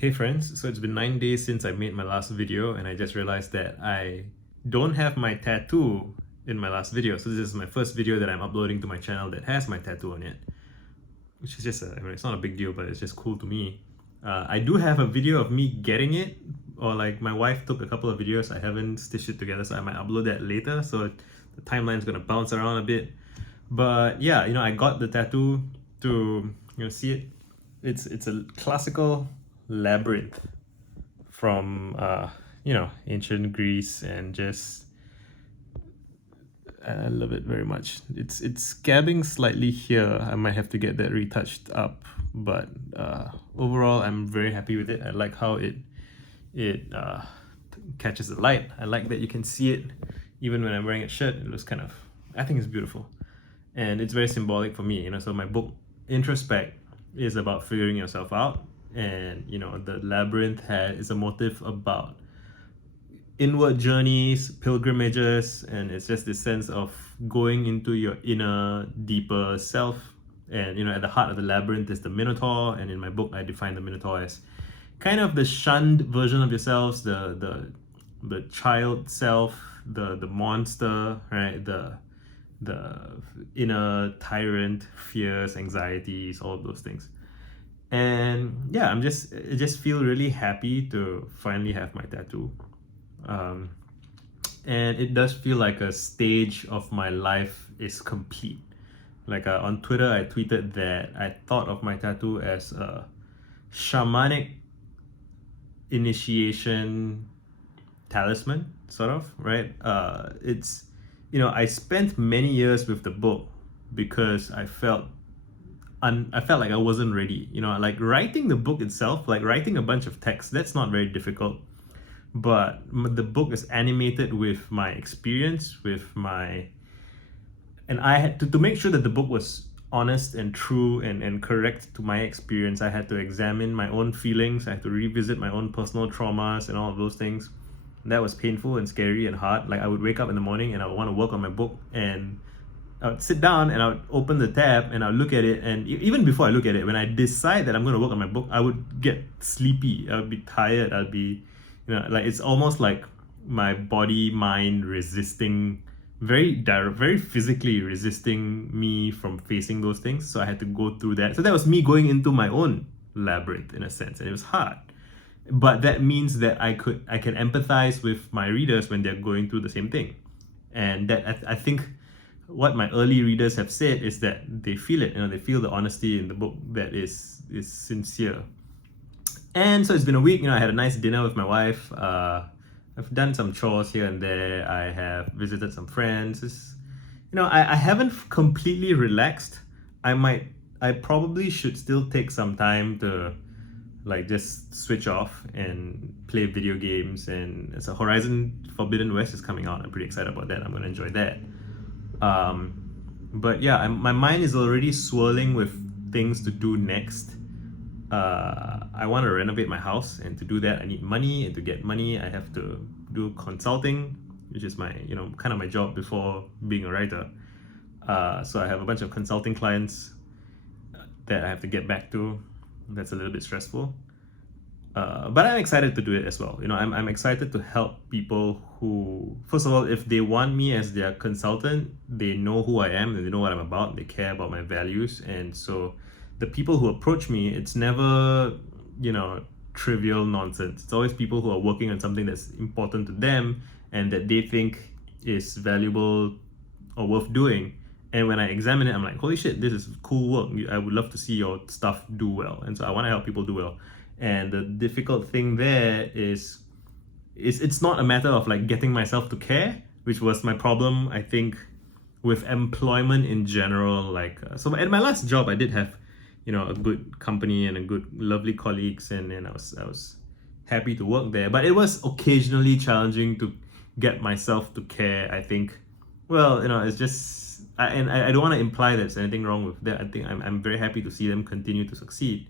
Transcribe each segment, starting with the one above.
Hey friends, so it's been 9 days since I made my last video and I just realized that I don't have my tattoo in my last video. So this is my first video that I'm uploading to my channel that has my tattoo on it, which is just, it's not a big deal, but it's just cool to me. I do have a video of me getting it, or like my wife took a couple of videos. I haven't stitched it together, so I might upload that later. So the timeline's gonna bounce around a bit. But yeah, I got the tattoo to, see it. It's a classical labyrinth from ancient Greece, and just I love it very much. It's scabbing slightly here. I might have to get that retouched up, but overall I'm very happy with it. I like how it catches the light. I like that you can see it even when I'm wearing a shirt. It looks I think it's beautiful, and it's very symbolic for me. So my book Introspect is about figuring yourself out, and the labyrinth is a motif about inward journeys, pilgrimages, and it's just this sense of going into your inner, deeper self. And at the heart of the labyrinth is the Minotaur, and in my book I define the Minotaur as kind of the shunned version of yourselves, the child self, the monster, right? The inner tyrant, fears, anxieties, all of those things. And yeah, I just feel really happy to finally have my tattoo. And it does feel like a stage of my life is complete. Like on Twitter, I tweeted that I thought of my tattoo as a shamanic initiation talisman, sort of, right? It's, I spent many years with the book because I felt like I wasn't ready. Like writing the book itself, like writing a bunch of text, that's not very difficult. But the book is animated with my experience, and I had to make sure that the book was honest and true and correct to my experience. I had to examine my own feelings. I had to revisit my own personal traumas and all of those things. And that was painful and scary and hard. Like I would wake up in the morning and I would want to work on my book, and I would sit down and I would open the tab and I would look at it, and even before I look at it, when I decide that I'm going to work on my book, I would get sleepy. I would be tired. I'd be, like it's almost like my body mind resisting, very physically resisting me from facing those things. So I had to go through that. So that was me going into my own labyrinth in a sense, and it was hard. But that means that I can empathize with my readers when they're going through the same thing, and that I think what my early readers have said is that they feel it. They feel the honesty in the book that is sincere. And so it's been a week. I had a nice dinner with my wife. I've done some chores here and there. I have visited some friends. I haven't completely relaxed. I probably should still take some time to like just switch off and play video games. And so Horizon Forbidden West is coming out. I'm pretty excited about that. I'm going to enjoy that. But yeah, my mind is already swirling with things to do next. I want to renovate my house, and to do that I need money, and to get money I have to do consulting, which is my kind of my job before being a writer. So I have a bunch of consulting clients that I have to get back to. That's a little bit stressful, but I'm excited to do it as well. I'm excited to help people who, first of all, if they want me as their consultant, they know who I am and they know what I'm about, they care about my values. And so the people who approach me, it's never, trivial nonsense. It's always people who are working on something that's important to them and that they think is valuable or worth doing. And when I examine it, I'm like, holy shit, this is cool work. I would love to see your stuff do well. And so I want to help people do well. And the difficult thing there is it's not a matter of like getting myself to care, which was my problem, I think, with employment in general. Like, so at my last job, I did have a good company and a good lovely colleagues, and I was happy to work there, but it was occasionally challenging to get myself to care. I think, well, it's just I don't want to imply there's anything wrong with that. I think I'm very happy to see them continue to succeed,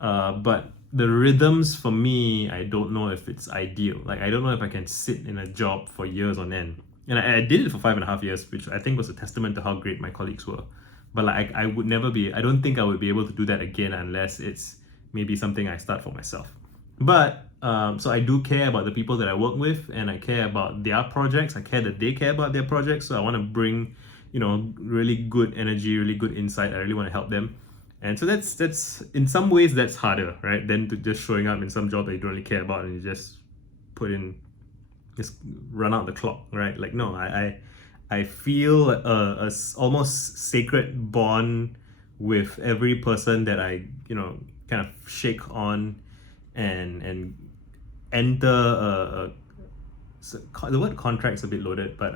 but the rhythms for me, I don't know if it's ideal. Like I don't know if I can sit in a job for years on end, and I did it for 5.5 years, which I think was a testament to how great my colleagues were. But like I would never be, I don't think I would be able to do that again unless it's maybe something I start for myself. But so I do care about the people that I work with, and I care about their projects. I care that they care about their projects. So I want to bring, really good energy, really good insight. I really want to help them. And so that's in some ways that's harder, right? Than to just showing up in some job that you don't really care about and you just put in, just run out the clock, right? Like no, I feel almost sacred bond with every person that I kind of shake on and enter the word contract's a bit loaded, but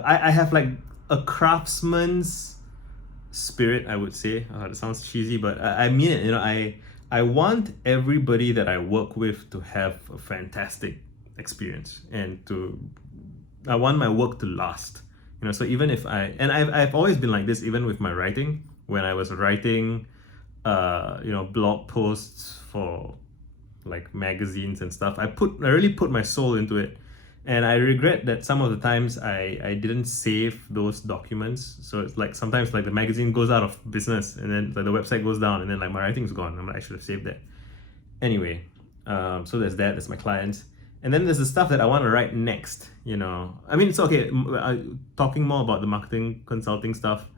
I have like a craftsman's spirit, I would say. It sounds cheesy, but I mean it. I want everybody that I work with to have a fantastic experience, and I want my work to last. So even if I've always been like this, even with my writing. When I was writing, blog posts for like magazines and stuff, I really put my soul into it. And I regret that some of the times I didn't save those documents. So it's like sometimes like the magazine goes out of business and then like the website goes down and then like my writing's gone. I'm like, I should have saved that. Anyway, so there's that. There's my clients. And then there's the stuff that I want to write next. I mean, it's okay. Talking more about the marketing consulting stuff,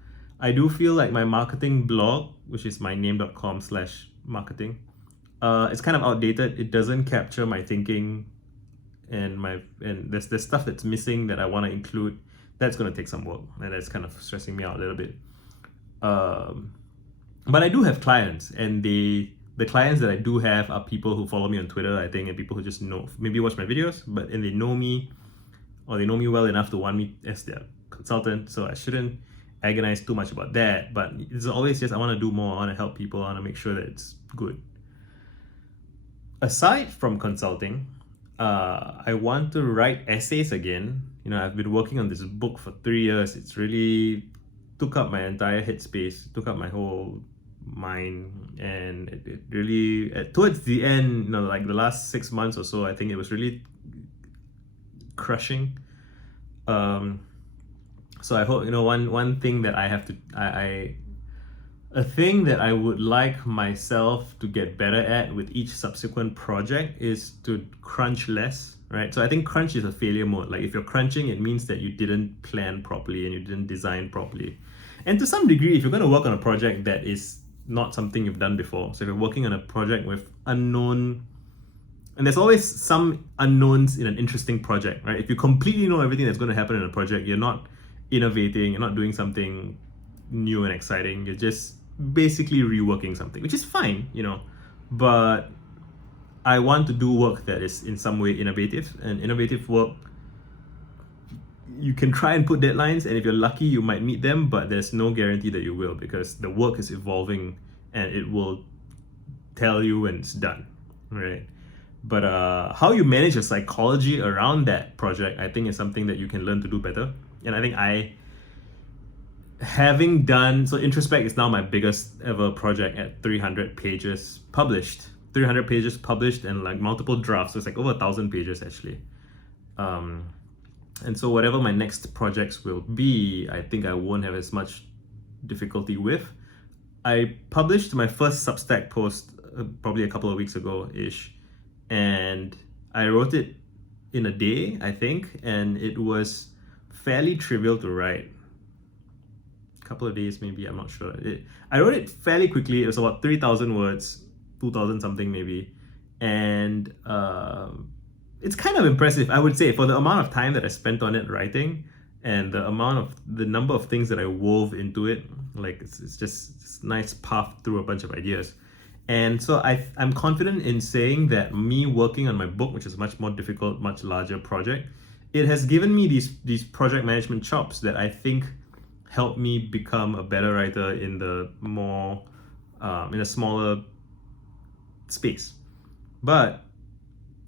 I do feel like my marketing blog, which is myname.com/marketing, it's kind of outdated. It doesn't capture my thinking and there's stuff that's missing that I want to include. That's going to take some work, and that's kind of stressing me out a little bit. But I do have clients, and the clients that I do have are people who follow me on Twitter, I think, and people who just maybe watch my videos, and they know me, or they know me well enough to want me as their consultant. So I shouldn't agonize too much about that. But it's always just I want to do more. I want to help people. I want to make sure that it's good. Aside from consulting, I want to write essays again. I've been working on this book for 3 years. It's really took up my entire headspace, took up my whole mind, and it really towards the end, like the last 6 months or so, I think it was really crushing. So I hope one thing that I have to a thing that I would like myself to get better at with each subsequent project is to crunch less, right? So I think crunch is a failure mode. Like if you're crunching, it means that you didn't plan properly and you didn't design properly. And to some degree, if you're going to work on a project that is not something you've done before, so if you're working on a project with unknown, and there's always some unknowns in an interesting project, right? If you completely know everything that's going to happen in a project, you're not innovating, you're not doing something new and exciting, you're just basically reworking something, which is fine, but I want to do work that is in some way innovative. And innovative work, you can try and put deadlines, and if you're lucky you might meet them, but there's no guarantee that you will, because the work is evolving and it will tell you when it's done, right? But how you manage your psychology around that project, I think, is something that you can learn to do better. And I think having done, so Introspect is now my biggest ever project at 300 pages published. 300 pages published and like multiple drafts. So it's like over 1,000 pages actually. And so whatever my next projects will be, I think I won't have as much difficulty with. I published my first Substack post probably a couple of weeks ago-ish. And I wrote it in a day, I think. And it was fairly trivial to write. Couple of days maybe, I'm not sure. I wrote it fairly quickly. It was about 3,000 words, 2,000 something maybe, and it's kind of impressive, I would say, for the amount of time that I spent on it writing and the number of things that I wove into it. Like it's just this nice path through a bunch of ideas. And so I'm confident in saying that me working on my book, which is a much more difficult, much larger project, it has given me these project management chops that I think help me become a better writer in the more in a smaller space. But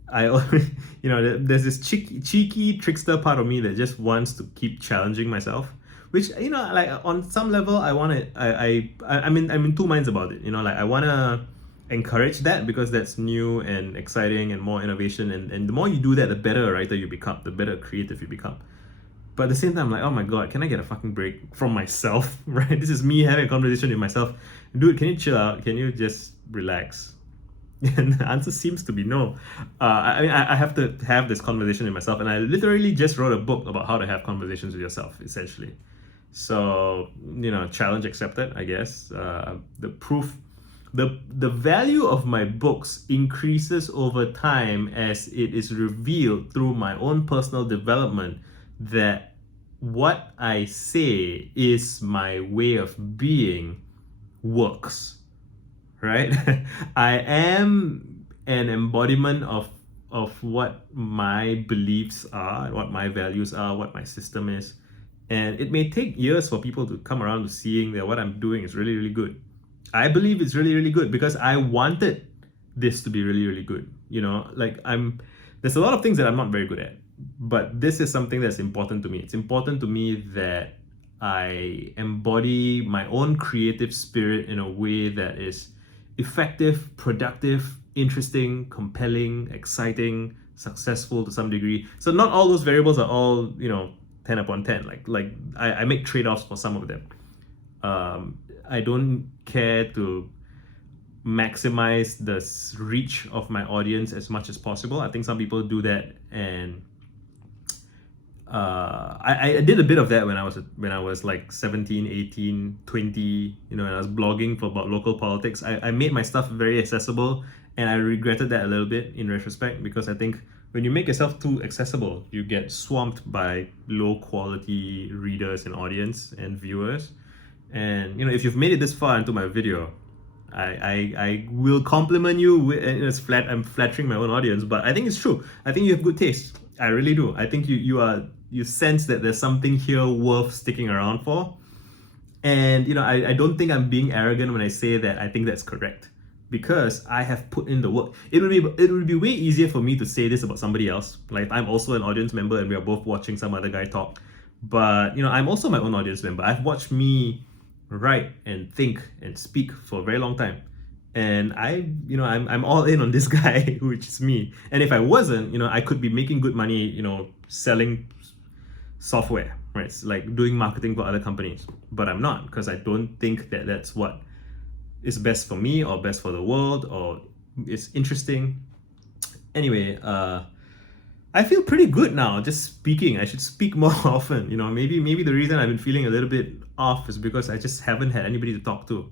I always, there's this cheeky trickster part of me that just wants to keep challenging myself, which like on some level I want to. I'm in two minds about it. Like I want to encourage that because that's new and exciting and more innovation, and the more you do that, the better a writer you become, the better creative you become. But at the same time, I'm like, oh my god, can I get a fucking break from myself, right? This is me having a conversation with myself. Dude, can you chill out? Can you just relax? And the answer seems to be no. I have to have this conversation with myself, and I literally just wrote a book about how to have conversations with yourself, essentially. So, challenge accepted, I guess. The value of my books increases over time as it is revealed through my own personal development that what I say is my way of being works, right? I am an embodiment of what my beliefs are, what my values are, what my system is. And it may take years for people to come around to seeing that what I'm doing is really, really good. I believe it's really, really good because I wanted this to be really, really good. There's a lot of things that I'm not very good at, but this is something that's important to me. It's important to me that I embody my own creative spirit in a way that is effective, productive, interesting, compelling, exciting, successful to some degree. So not all those variables are all, 10 upon 10. I make trade-offs for some of them. I don't care to maximize the reach of my audience as much as possible. I think some people do that, and I did a bit of that when I was like 17, 18, 20, and I was blogging about local politics. I made my stuff very accessible, and I regretted that a little bit in retrospect, because I think when you make yourself too accessible, you get swamped by low quality readers and audience and viewers. And if you've made it this far into my video, I will compliment you, and I'm flattering my own audience, but I think it's true. I think you have good taste. I really do. I think you sense that there's something here worth sticking around for. And I don't think I'm being arrogant when I say that I think that's correct, because I have put in the work. It would be way easier for me to say this about somebody else. Like, I'm also an audience member and we are both watching some other guy talk. But I'm also my own audience member. I've watched me write and think and speak for a very long time, and I'm all in on this guy, which is me. And if I wasn't, I could be making good money, selling software, right? It's like doing marketing for other companies, but I'm not, because I don't think that that's what is best for me or best for the world or is interesting. Anyway, I feel pretty good now just speaking. I should speak more often. Maybe the reason I've been feeling a little bit off is because I just haven't had anybody to talk to.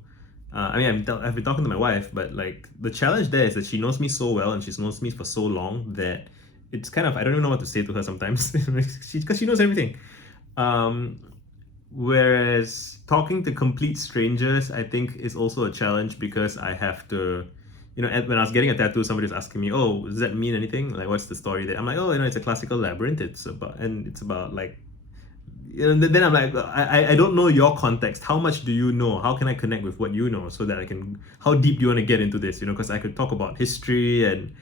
I've been talking to my wife, but like the challenge there is that she knows me so well and she's knows me for so long that it's kind of, I don't even know what to say to her sometimes because she knows everything. Whereas talking to complete strangers, I think, is also a challenge, because I have to, when I was getting a tattoo, somebody was asking me, "Oh, does that mean anything? Like, what's the story there?" I'm like, "Oh, it's a classical labyrinth. It's about like," then I'm like, I don't know your context. How much do you know? How can I connect with what you know so that I can? How deep do you want to get into this? Because I could talk about history and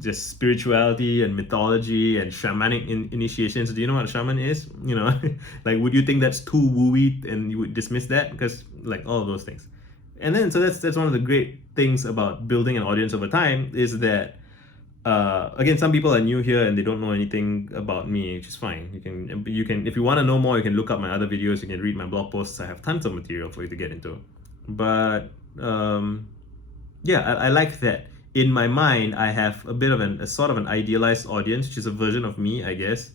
just spirituality and mythology and shamanic initiations. Do you know what a shaman is? Like, would you think that's too wooey and you would dismiss that? Because like all of those things. And then, so that's one of the great things about building an audience over time, is that again, some people are new here and they don't know anything about me, which is fine. You can if you want to know more, you can look up my other videos, you can read my blog posts. I have tons of material for you to get into. But I like that in my mind I have a bit of a sort of an idealized audience, which is a version of me, I guess,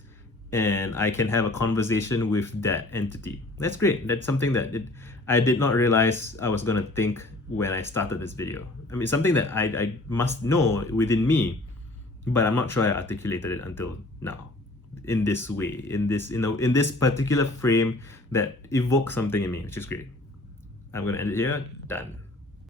and I can have a conversation with that entity. That's great. That's something that I did not realize I was gonna think when I started this video. I mean, something that I must know within me, but I'm not sure I articulated it until now, in this way, in this particular frame that evokes something in me, which is great. I'm gonna end it here. Done.